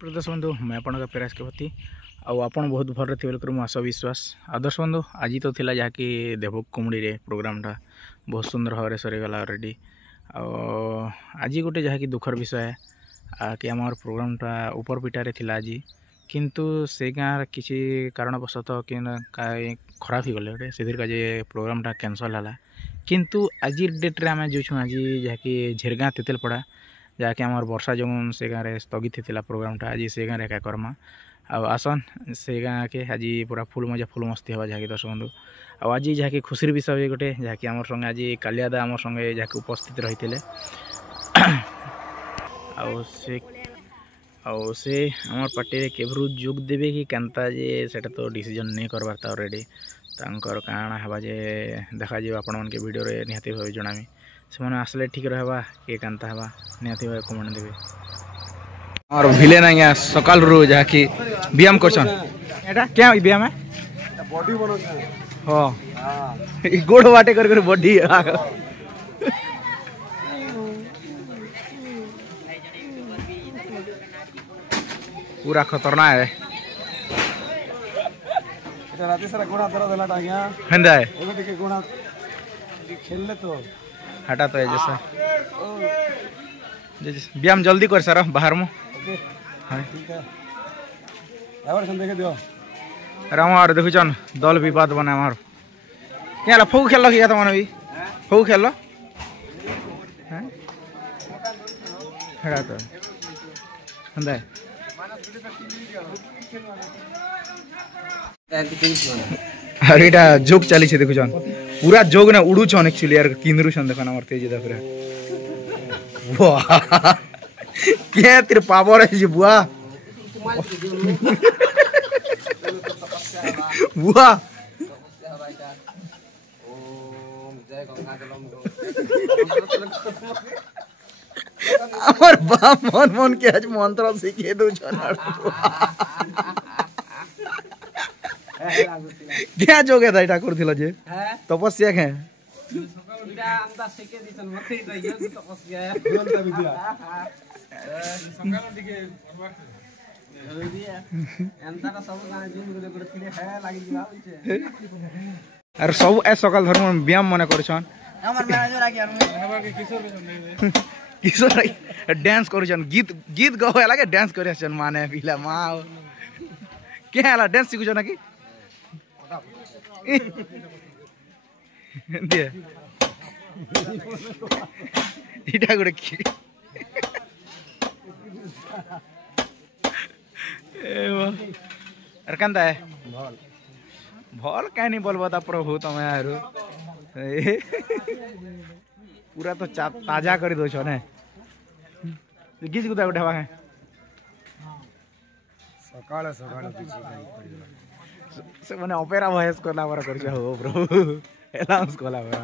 प्रदर्श बंधु मैं आपका प्रयास के प्रति आपन बहुत भर थे बोल आशा विश्वास आदर्श बंधु आज तो थिला जहाँकि देवक कुमड़ी रे प्रोग्रामटा बहुत सुंदर भाव में सरीगला अलरेडी आज गोटे जहाँकि दुखर विषय कि आम प्रोग्रामटा ऊपर पिटारे थिला आज किंतु से गाँव किसी कारणवशतः कि खराब ही गले गोटे से काजे प्रोग्रामटा कैंसल है किंतु आज डेट्रे आम जो आज जहाँकि झेरगाँ तेतेलपड़ा जहाँकि आम वर्षा जो से गाँव में स्थगित होता प्रोग्रामटा आज से गाँव एका करमा आसन से गाँव के आज पूरा फुल मजा फुल मस्ती हवा जहाँकि दर्शक बंधु आज जहाँकि खुशी विषय गोटे जहाँकि आम संगे आज कालियादा आम संगे जहाँकि उपस्थित रही से आम पार्टी केवरू जोग देवे कि केनता जे सेटा तो डिसीजन नहीं करवार था ऑलरेडी तांकर काଣା हवा जे देखा जाए आपण मन के वीडियो रे निहाती भाव जणामी से मैंने आसले ठीक रहा किए कांता हवा निहाती भाव कमेंट देवे और भिले ना यहाँ सकाल रू जहाँकि व्यायाम करछन एटा क्या व्यायाम है बॉडी बनो हो गोड़ बाटे कर बॉडी पूरा खतरनाक है राती सारा गोड़ा दर्द होला टांगिया हंदा है एबे टिके गोड़ा खेलले तो हटा तो है जैसा व्यायाम जल्दी कर सर बाहर में हां ठीक है और सन देखे दियो राम और देखु चन दल विवाद बने हमर केला फौ खेल किया त मन भी फौ खेल हैं हटा तो हंदा है अरे एटा जोक चली छे देखु छन पूरा जोक ना उडू छन एक्चुअली यार किनरु छन देखन हमर तेज दा पूरा वाह के तेरे पावर है जी बुआ बुआ हमर बाप मन मन के आज मंत्र सिखे दो छन क्या जोगे था ठाकुर थिला जे तपस्या के इटा आमदा सेके दिसन मथे त यो तपस्या है बोलता विद्या सकाल दिके एंता सब गाने जिम गुले गुले थिले है लागि दिवा होइछे अरे सब ए सकाल धर्म व्यायाम मने करछन हमर मैनेजर आ गया के किशोर डांस करछन गीत गीत गावे लागे डांस करछन माने पिला मा के हला डांस सिखु छ ना की दे इटा गुडे की अरे कंदा है भल क्या नहीं बोलबो ता प्रभु तमे आरो पूरा तो ताजा कर दो छ ने गीत गुदा उठावा है सकाळ सकाळ पीछे से माने ऑपेरा वॉइस कोला बरा कर हो प्रभु अनाउंस कोला बरा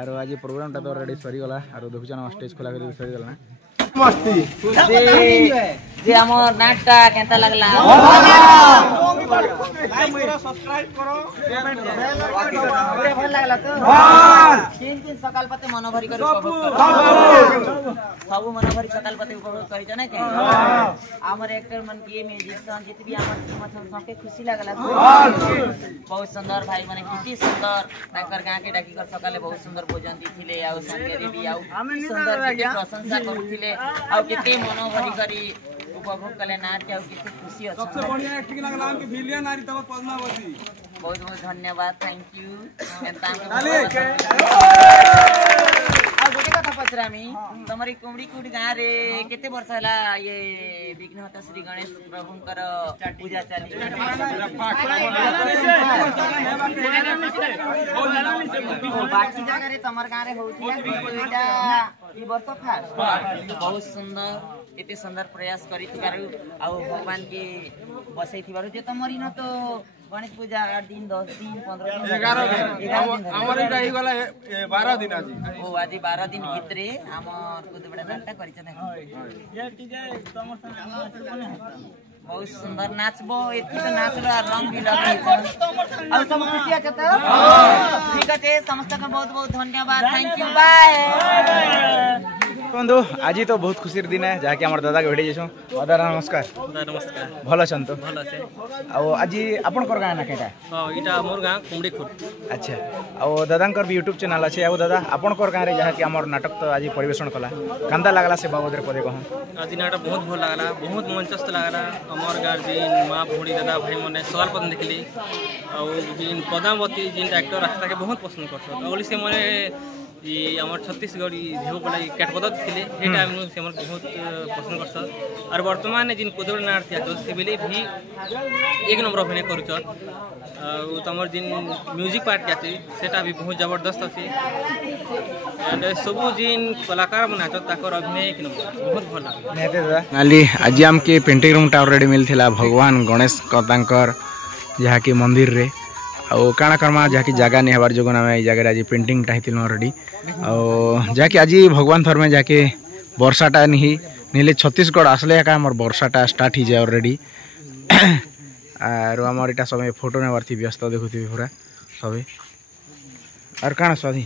आरो आज प्रोग्राम ता तो ऑलरेडी सरी गला आरो देखु जना स्टेज खोला कर सरी गला ना मस्ती जे हमर नाटका केता लागला लाइक करो सब्सक्राइब करो कमेंट करो भल लागला तो हां तीन सकाल पते मन भरी कर उपभोग कर सब मन भरी सकाल पते उपभोग करी छ ना के हमर एक्टर मन के म्यूजिशियन जित भी हमर मतलब सबके खुशी लागला बहुत सुंदर भाई माने किती सुंदर ताकर गां के डाकी कर सकाले बहुत सुंदर भोजन दिथिले आ संगे रे भी आ सुंदर के प्रशंसा करथिले आ किते मन भरी करी उपभोग कले नाट्य और कितनी खुशी है सबसे बढ़िया एक्टिंग लगला हमके विलियन नारी तब पद्मावती बहुत बहुत धन्यवाद थैंक यू अब गोटे कथा पचरामी तमरी कुमड़ी कुडी गाँ रे केते वर्ष हला ये विघ्नहर्ता श्री गणेश प्रभुंकर पूजा चली बाकी जगह रे तमर गाँ रे होउतिला एटा ई वर्ष फास्ट बहुत सुंदर एते सुंदर प्रयास करी थिबारु आ भगवान के बसई थिबारु जे तमरी न तो गणेश पूजा 8 दिन 10 दिन 15 दिन 11 दिन हमर इटा ही गला 12 दिन आज ओ आज 12 दिन भितरे हमर कुदबडा नाटक करी छ ये टीजे तमर संग बहुत सुंदर नाचबो एति तो नाचलो रंग भी लगे अब सब खुशी আছে তো ঠিক আছে समस्त को बहुत बहुत धन्यवाद थैंक यू बाय बंधु आज तो बहुत खुशी दिन है जहाँकि आम दादा के भेटी जाइछूँ। दादा नमस्कार। नमस्कार भल अछन तो भल अच्छे आज आपनकर गाँ ना केटा हाँ इटा मोर गाँ कुमड़ी खुद अच्छा आ दादांकर भी यूट्यूब चैनल अच्छे आ दादा आपनकर गाँ रे जहाँकि आम नाटक तो आज परिवेशन कला कांदा लागला से बाबद पदे कह आज नाटक बहुत भल लगला बहुत मंचस्थ लगला आमर गार्जियन माँ भौड़ी दादा भाई मैंने सवाल पद देखली जिन पदावती जिन एक्टर रास्ता के बहुत पसंद कर से मैंने आम छत्तीसगढ़ झील को कैटपद थे टाइम से बहुत पसंद कर और बर्तमान जिन कुदर नाट थी से भी एक नंबर अभिनय कर तुम जिन म्यूजिक पार्ट क्या सेटा भी बहुत जबरदस्त अच्छी एंड सबू जिन कलाकार मन आकर अभिनय एक नंबर बहुत भल नाली आज आमके पेंटिंग रूम ऑलरेडी मिलता भगवान गणेश कतांकर जहाँकि मंदिर रे आउ काଣା करमा जहाँकि जगह नहीं हबार जो आम ये जगह आज पेंटिंगटा होती ऑलरेडी जहाँकि आज भगवान थर में जाके वर्षाटा नहीं छत्तीसगढ़ आसले आमर वर्षाटा स्टार्ट हो जाए ऑलरेडी आर आमर इटा सब फोटो नेबार थी व्यस्त देखुथी पूरा सब और काଣା स्वादी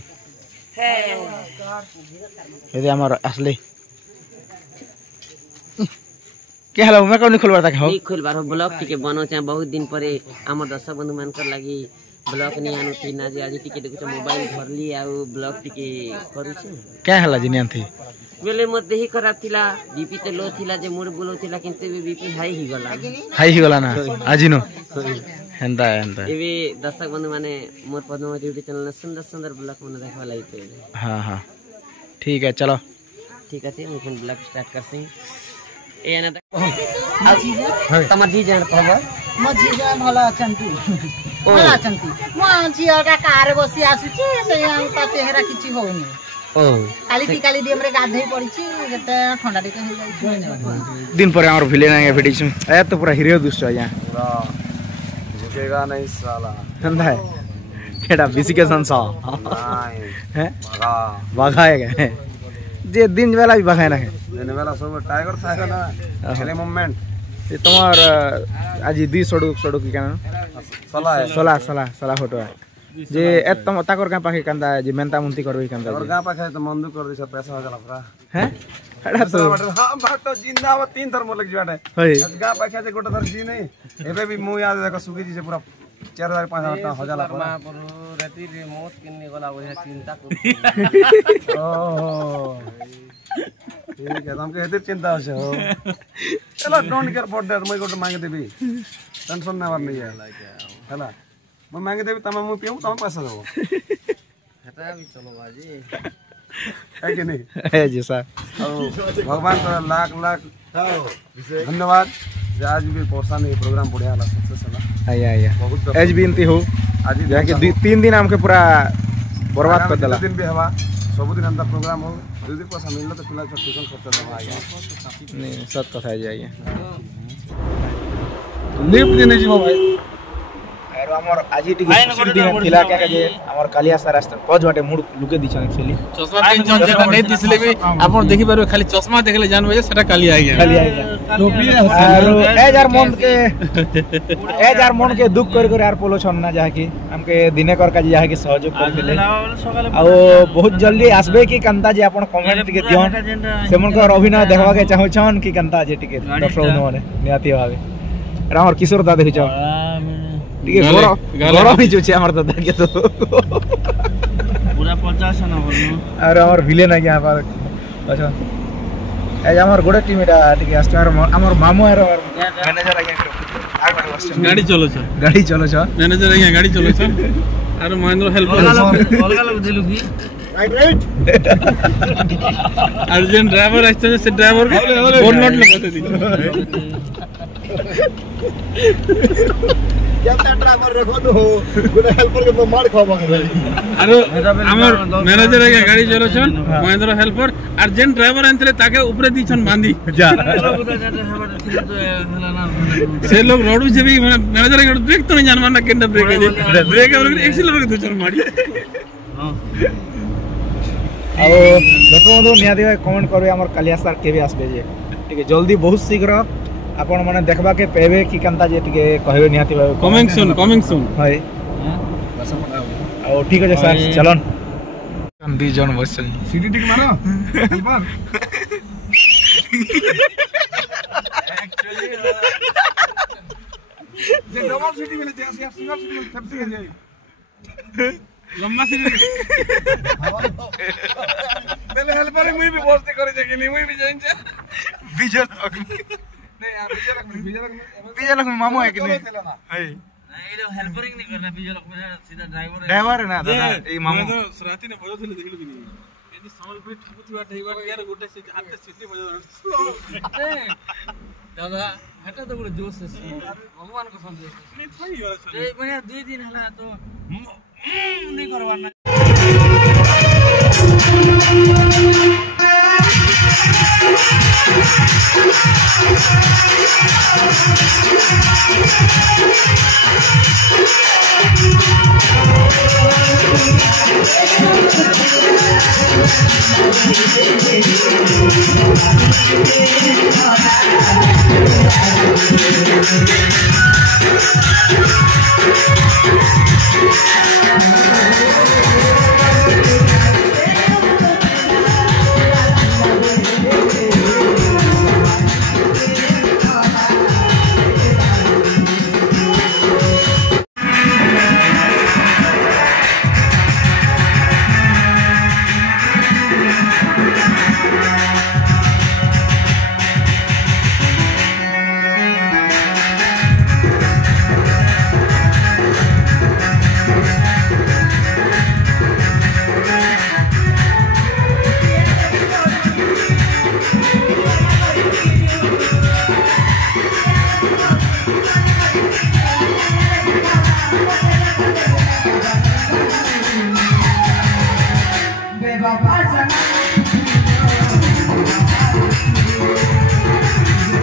यदि आमर आसले क्या हला मैं कौन खोलबार था नहीं खोलबार ब्लॉग टिके बनो चाहे बहुत दिन परे आम दर्शक बंधु मानकर लगी ब्लॉग नहीं आनु थी ना जे आज टिके देखु मोबाइल भरली आ ब्लॉग टिके करू छी क्या हला जिनिया थी बेले मत देही खराब थिला बीपी ते लो थिला जे मोर बोलो थिला किंतु भी बीपी हाई ही गला ना आज नो हेंदा एबे दर्शक बंधु माने मोर पद्मावती यूट्यूब चैनल सुंदर सुंदर ब्लॉग मन देखवा लाइते हां हां ठीक है चलो ठीक है हम ब्लॉग स्टार्ट करसी एना तमर जी जान खबर मझी जा भला अचंती भला अचंती मझी अटा कार बसी आसुची से ता चेहरा किछि होउनी काली काली दी हमरे गाधई पड़ी छी जते ठंडा टिके हो जाई दिन पर हमर भिले ना भेटी छु ए तो पूरा हीरो दुष्ट या पूरा झुकेगा नहीं साला ठंडा है केडा बिसिकेशन सा नहीं हैं भगा भगाएगा जे दिन वाला भी भगाए ना है देने वाला सब टाइगर था ना चले मोमेंट ये तुम्हार आज दी सड़क की क्या सला फोटो है जे एत तम ताकर का पाखे कंदा जे मेंता मुंती करबे कंदा और गां पाखे तो मंदू कर दिस पैसा हो जाला पूरा हैं एडा तो हां बात तो जिंदा में 3 थर मोलक जुआटे होय गां पाखे से गोटा थर जी नहीं एबे भी मु याद देखो सुगी जी से पूरा 4000 5000 हो जाला पूरा राती रे मौत किन्ने गला ओहे चिंता कर ओहो ठीक है हमके हेतिर चिंता हो चलो डोंट केयर फॉर दैट मैं गोटा मांगे देबी टेंशन ना नहीं है हैला मैं मांगे देबी तमा मु पियो तमा पैसा देबो हटा भी चलो बाजी है कि नहीं है जी सर भगवान का लाख लाख धन्यवाद आज भी पहुंचा नहीं प्रोग्राम बढ़िया वाला सक्सेस होला आया बहुत एज भी इनती हो आज जाके 3 दिन हमके पूरा बर्बाद कर देला दिन भी हवा सब दिन अंदर प्रोग्राम हो दो दिन पैसा मिलला तो पिला का ट्यूशन खर्चा देवा आया नहीं सत कथा है जाइए लिफ्ट देने जीवो भाई और हमर आज टिके खुशी दिन थिला क्या जे हमर कालिया सा रास्ता पज बाटे मुड़ लुके दिछन एक्चुअली चश्मा पिन जन जेटा नै दिसले भी आपण देखि पारो खाली चश्मा देखले जानबे जे सेटा कालिया आ गया टोपी और ए जार मन के दुख कर यार पोलो छन ना जाके हमके दिने कर का जाके के सहयोग कर देले आ बहुत जल्दी आसबे की कंता जे आपण कमेंट के दियन सेमन को अभिनय देखवा के चाहौ छन की कंता जे टिके दर्शक माने नियाती भावे रामर किशोर दा देखि छ टिके गोरो भी जो छे हमर दादा के तो पूरा 50 ना बोलनो और हमर विलेन आ गया पर अच्छा ए हमर गोडा टीम एटा टिके आस्टर हमर मामू आरो मैनेजर आ गया गाड़ी चलो छ मैनेजर आ गया गाड़ी चलो छ और महेंद्र हेल्प अलगा लोग दिलु की अर्जेंट ड्राइवर आछे से ड्राइवर फोन नोट लगाते दी केता ड्राइवर रखो तो गुना हेल्पर के मार खावा के अरे हमर मैनेजर आ गया गाड़ी चलो छ महेंद्र हेल्पर अर्जेंट ड्राइवर आनतले ताके ऊपर दी छन बांधी जा से लोग रोड से भी मैनेजर के ब्रेक तो नहीं जानमान ना केंदा ब्रेक है ब्रेक और एक्सीलरेटर तो चल मारी हां आ देखो नियादी भाई कमेंट करबे हमर कालिया सर केबे आसबे जे ठीक है जल्दी बहुत शीघ्र आपण माने देखबा के पेबे की कंता जे टिके कहबे नियाती भाई कमिंग सून हाय आ ठीक है सर चलन दी जन बसन सीटी टिक मारो ऊपर एक्चुअली जे डबल सीटी मिले जे सिंगल सीटी मिले फैक्ट्री है लंबा सीटी पहले हेल्पर मुई भी बसते करे जे कि मुई भी जाइन छे विजय नहीं यार विजय लक्ष्मी मामू है कि नहीं है ये तो हेल्परिंग नहीं करना बीजो लोग में सीधा ड्राइवर है ना दादा ए मामू तो सराती ने बजो थे देखलु कि नहीं यदि समल पे ठुकुथिवा ढेवा यार गोटे से हाथ से सीटी बजो दादा हटा तो बड़े जोश से भगवान को समझे नहीं थई वाला ए बढ़िया 2 दिन हला तो नहीं करवाना